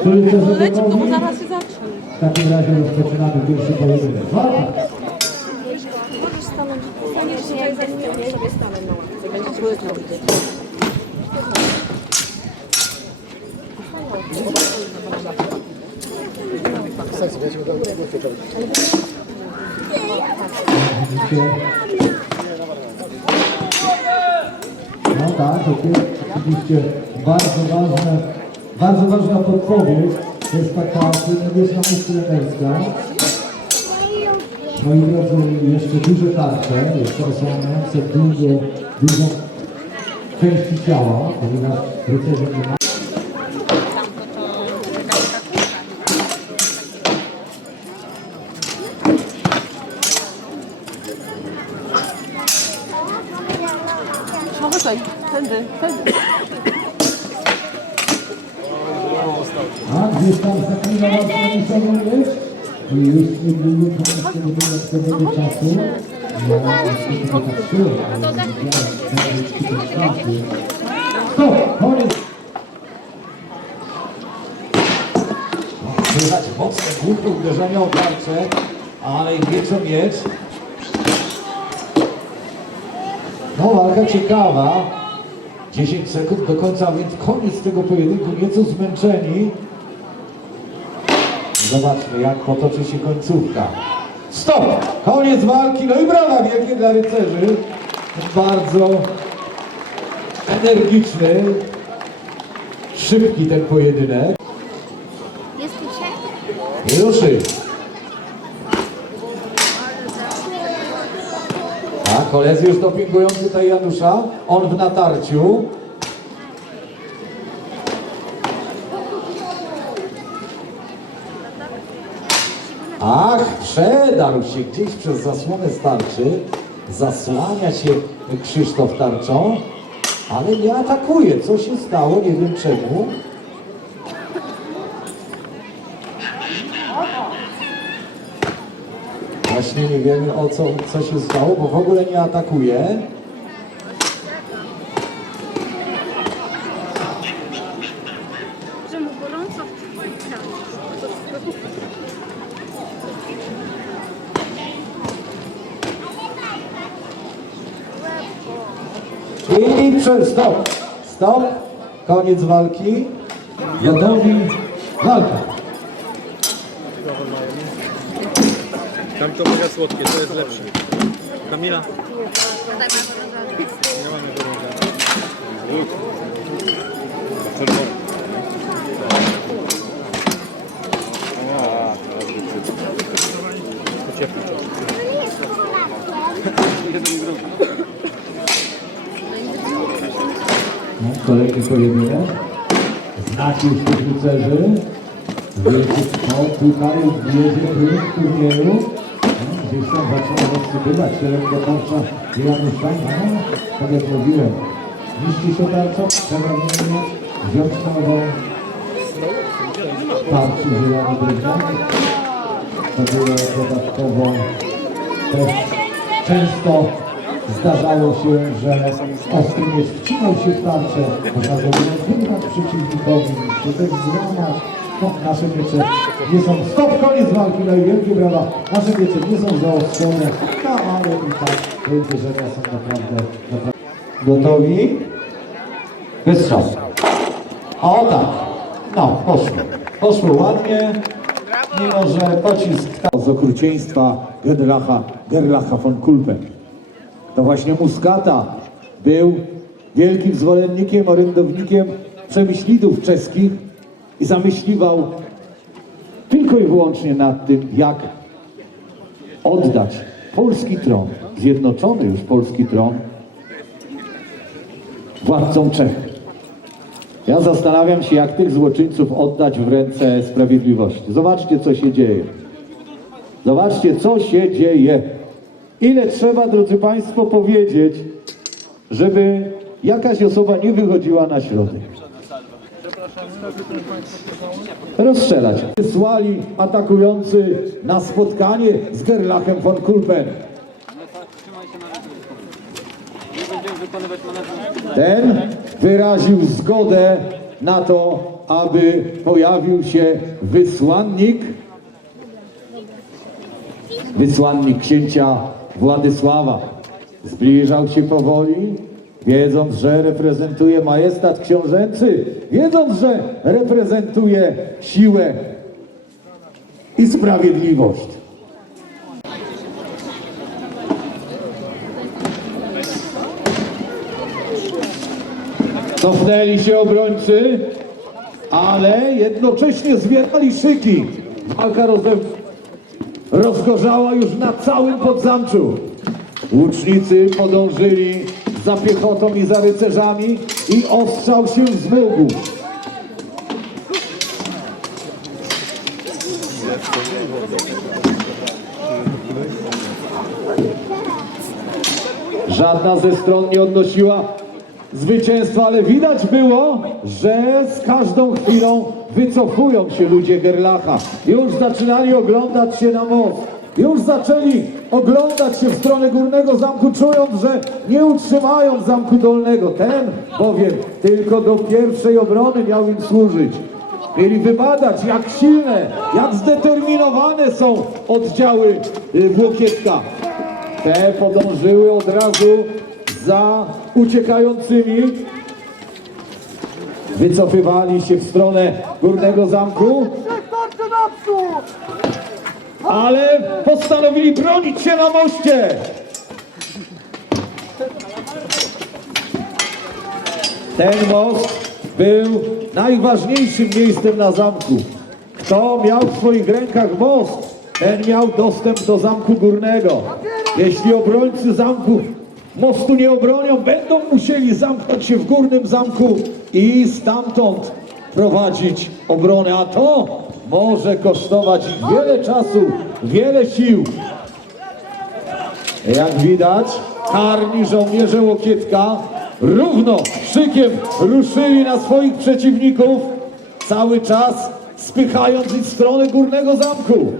który chce Leci, to zagotowi. zaraz się zacznie. W takim razie rozpoczynamy pierwszy pojedynek. Walka! Możesz stanąć, staniesz się, zanim ja sobie stanę na ławce. Będziecie leciał. No tak, oczywiście bardzo ważne, bardzo ważna podpowiedź. To jest taka myśl trenerska. Moi drodzy, jeszcze duże tarcze, jeszcze osłaniające dużo, dużą części ciała, ponieważ rycerze nie ma. No tutaj, tędy, tędy. A gdzieś tam zaklinał musiał mieć i już niedługo to nie będzie odpowiedniego czasu. Ja tylko tak czułem, ale nie wiedziałem, że czasu. Stop! Koniec! Słychać mocne, głuche uderzenia o tarczę, ale im wieczą miecz. No walka ciekawa. 10 sekund do końca, a więc koniec tego pojedynku, nieco zmęczeni. Zobaczmy, jak potoczy się końcówka. Stop! Koniec walki, no i brawa wielkie dla rycerzy. Bardzo energiczny, szybki ten pojedynek. Ruszy. A koledzy już dopingują tutaj Janusza. On w natarciu. Ach, przedarł się gdzieś przez zasłonę starczy. Zasłania się Krzysztof tarczą, ale nie atakuje. Co się stało? Nie wiem czemu. Właśnie nie wiemy o co, co się stało, bo w ogóle nie atakuje. Że mu gorąco w Przed, stop, stop, koniec walki. Gotowi, walka. Tam to mega słodkie, to jest lepsze. Kamila? Nie mamy gorąca. Czerwony. A, dobry cyk. To ciepły czas. No, kolejny pojedynek. Tych rycerzy. Wiecie, no, tutaj bierze prym w turnieju. No, gdzieś tam zaczyna rozsypywać się końca Janusza. No, tak jak mówiłem, niszczy się tarczą, trzeba wziąć nową tarczę zielony bryżak. To było dodatkowo też często zdarzało się, że ostry miecz wcinał się w tarczę, można było wygrać przeciwnikowi, czy też złamać. No, nasze miecze nie są, stop, koniec walki, no i wielkie brawa, nasze miecze nie są zaostrzone, ale i tak te uderzenia są naprawdę, naprawdę... Gotowi? Wystrzał. O tak, no, poszło, poszło ładnie, mimo że pocisk z okrucieństwa Gerlacha, Gerlacha von Kulpen. To właśnie Muskata był wielkim zwolennikiem, orędownikiem przemyślidów czeskich i zamyśliwał tylko i wyłącznie nad tym, jak oddać polski tron, zjednoczony już polski tron władcom Czech. Ja zastanawiam się, jak tych złoczyńców oddać w ręce sprawiedliwości. Zobaczcie, co się dzieje. Zobaczcie, co się dzieje. Ile trzeba, drodzy Państwo, powiedzieć, żeby jakaś osoba nie wychodziła na środek. Rozstrzelać. Wysłali atakujący na spotkanie z Gerlachem von Kulpen. Ten wyraził zgodę na to, aby pojawił się wysłannik, wysłannik księcia Władysława. Zbliżał się powoli, wiedząc, że reprezentuje majestat książęcy, wiedząc, że reprezentuje siłę i sprawiedliwość. Cofnęli się obrońcy, ale jednocześnie zbierali szyki. Walka roze... rozgorzała już na całym podzamczu. Łucznicy podążyli za piechotą i za rycerzami i ostrzał się wzmógł. Żadna ze stron nie odnosiła zwycięstwa, ale widać było, że z każdą chwilą wycofują się ludzie Gerlacha. Już zaczynali oglądać się na most. Już zaczęli oglądać się w stronę górnego zamku, czując, że nie utrzymają zamku dolnego. Ten bowiem tylko do pierwszej obrony miał im służyć. Mieli wybadać, jak silne, jak zdeterminowane są oddziały y, Włokietka. Te podążyły od razu za uciekającymi. Wycofywali się w stronę górnego zamku. Ale postanowili bronić się na moście. Ten most był najważniejszym miejscem na zamku. Kto miał w swoich rękach most, ten miał dostęp do zamku górnego. Jeśli obrońcy zamku mostu nie obronią, będą musieli zamknąć się w górnym zamku i stamtąd prowadzić obronę, a to może kosztować ich wiele czasu, wiele sił. Jak widać, karni żołnierze Łokietka równo szykiem ruszyli na swoich przeciwników, cały czas spychając ich w stronę górnego zamku.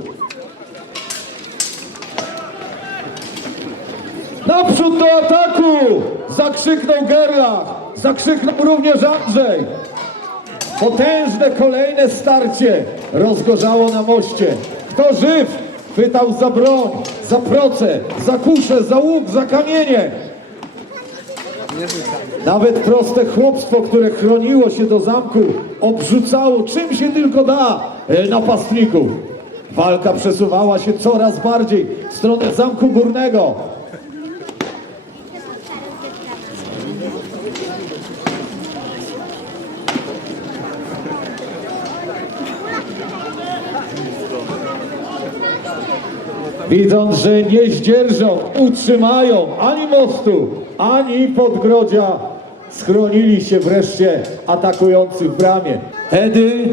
Naprzód do ataku! Zakrzyknął Gerlach, zakrzyknął również Andrzej. Potężne kolejne starcie rozgorzało na moście. Kto żyw, chwytał za broń, za proce, za kusze, za łuk, za kamienie. Nawet proste chłopstwo, które chroniło się do zamku, obrzucało czym się tylko da e, napastników. Walka przesuwała się coraz bardziej w stronę zamku górnego. Widząc, że nie zdzierżą, utrzymają ani mostu, ani podgrodzia, schronili się wreszcie atakujący w bramie. Wtedy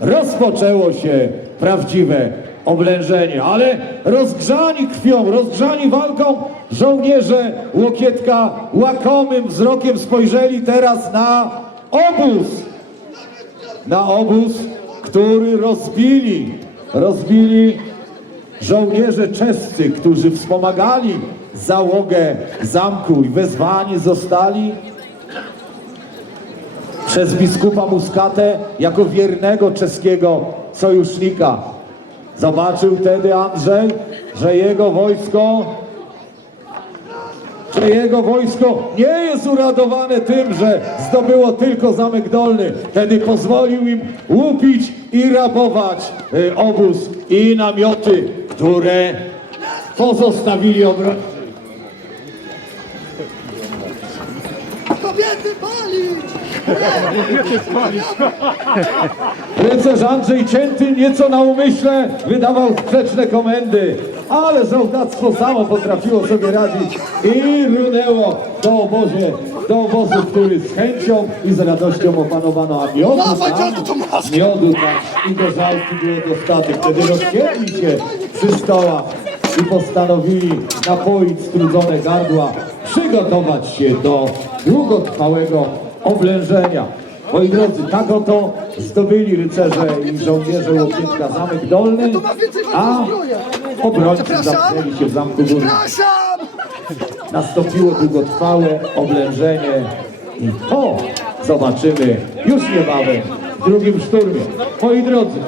rozpoczęło się prawdziwe oblężenie, ale rozgrzani krwią, rozgrzani walką, żołnierze Łokietka łakomym wzrokiem spojrzeli teraz na obóz, na obóz, który rozbili, rozbili żołnierze czescy, którzy wspomagali załogę zamku i wezwani zostali przez biskupa Muskatę jako wiernego czeskiego sojusznika. Zobaczył wtedy Andrzej, że jego wojsko że jego wojsko nie jest uradowane tym, że zdobyło tylko Zamek Dolny. Wtedy pozwolił im łupić i rabować y, obóz i namioty, które pozostawili obrońcy. Kobiety palić! Rycerz Andrzej Cięty nieco na umyśle wydawał sprzeczne komendy, ale żołdactwo samo potrafiło sobie radzić i runęło do obozie, do obozu, który z chęcią i z radością opanowano, a miodu tam, miodu tam i gorzałki było dostatek. Wtedy rozsiedli się przy stołach i postanowili napoić strudzone gardła, przygotować się do długotrwałego oblężenia. Moi drodzy, tak oto zdobyli rycerze i żołnierze Łokietka Zamek Dolny, a obrońcy zamknęli się w Zamku Górnym. Nastąpiło długotrwałe oblężenie i to zobaczymy już niebawem w drugim szturmie. Moi drodzy,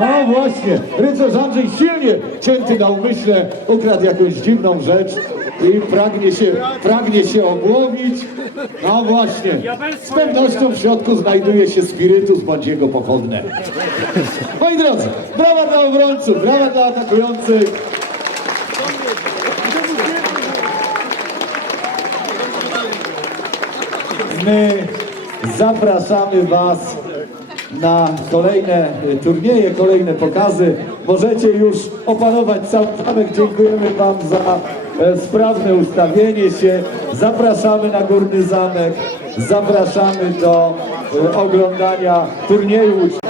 no właśnie, rycerz Andrzej silnie cięty na umyśle, ukradł jakąś dziwną rzecz i pragnie się, pragnie się obłowić. No właśnie, z pewnością w środku znajduje się spirytus bądź jego pochodne. Moi drodzy, brawa dla obrońców, brawa dla atakujących. My zapraszamy Was na kolejne y, turnieje, kolejne pokazy. Możecie już opanować cały zamek. Dziękujemy Wam za sprawne ustawienie się. Zapraszamy na Górny Zamek. Zapraszamy do e, oglądania turnieju.